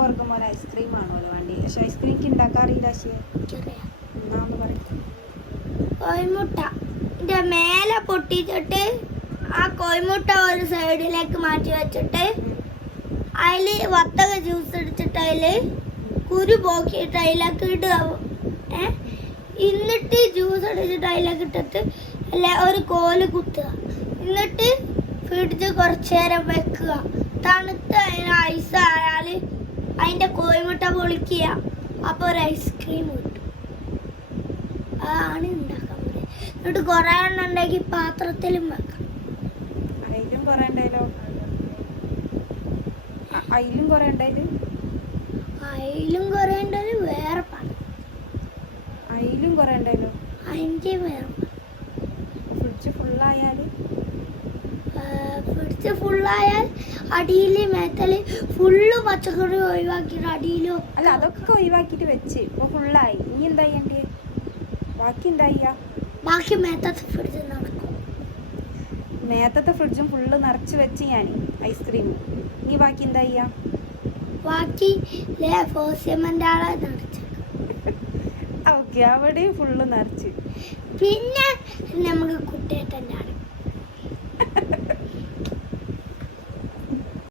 നോമ്പ് പോലെ ഐസ്ക്രീം ആണല്ലോ വേണ്ടി? പക്ഷെ ഐസ്ക്രീം ഉണ്ടാക്കാറില്ല ശേ. എനിക്കറിയാം. എന്നാന്ന് പറയും മേലെ പൊട്ടിച്ചിട്ട് ആ കോയിമുട്ട ഒരു സൈഡിലേക്ക് മാറ്റി വെച്ചിട്ട് അതിൽ വത്തക ജ്യൂസ് എടുത്തിട്ട് അതിൽ കുരു പോക്കിയിട്ട് അതിലേക്ക് ഇടുക. എന്നിട്ട് ജ്യൂസ് അടിച്ചിട്ട് അതിലേക്ക് ഇട്ടിട്ട് അല്ല ഒരു കോൽ കുത്തുക. എന്നിട്ട് ഫ്രിഡ്ജ് കുറച്ചു നേരം വെക്കുക. തണുത്ത് അതിന് ഐസ് ആയാൽ അതിന്റെ കോഴിമുട്ട പൊളിക്കുക. അപ്പോൾ ഒരു ഐസ്ക്രീം കിട്ടും അതാണ് ഉണ്ടാക്കാൻ പറ്റുക എന്നിട്ട് കുറേ എണ്ണം ഉണ്ടാക്കി പാത്രത്തിലും വെക്കാം. അയിലും കുറേ ഉണ്ടായാലോ അതിലും കുറെ ഉണ്ടായാലും അതിലും കുറേ ഉണ്ടായാലും വേറെ പണം. അയിലും കുറേ ഉണ്ടായാലോ അതിന്റെ വേറെ ഫ്രിഡ്ജ് ഫുള്ളായാൽ പിടിച്ച് ഫുള്ളായാൽ അടിയിൽ മേത്തൽ ഫുള്ള് പച്ചക്കറി ഒഴിവാക്കിയിട്ട് അടിയിലും അല്ല അതൊക്കെ ഒഴിവാക്കിയിട്ട് വെച്ച്. ഇപ്പൊ ഫുള്ളായി. ഇനി എന്താ ചെയ്യണ്ടേ ബാക്കി എന്താ ബാക്കി മേത്തത്തെ ഫ്രിഡ്ജ് നടക്കും. മേത്തത്തെ ഫ്രിഡ്ജും ഫുള്ള് നിറച്ച് വെച്ച് ഞാൻ ഐസ്ക്രീം. ഇനി ബാക്കി എന്താ ചെയ്യാ ബാക്കി ഓക്കെ അവിടെയും ഫുള്ള് നിറച്ച്. പിന്നെ നമുക്ക് കുട്ടിയേട്ടന്റെ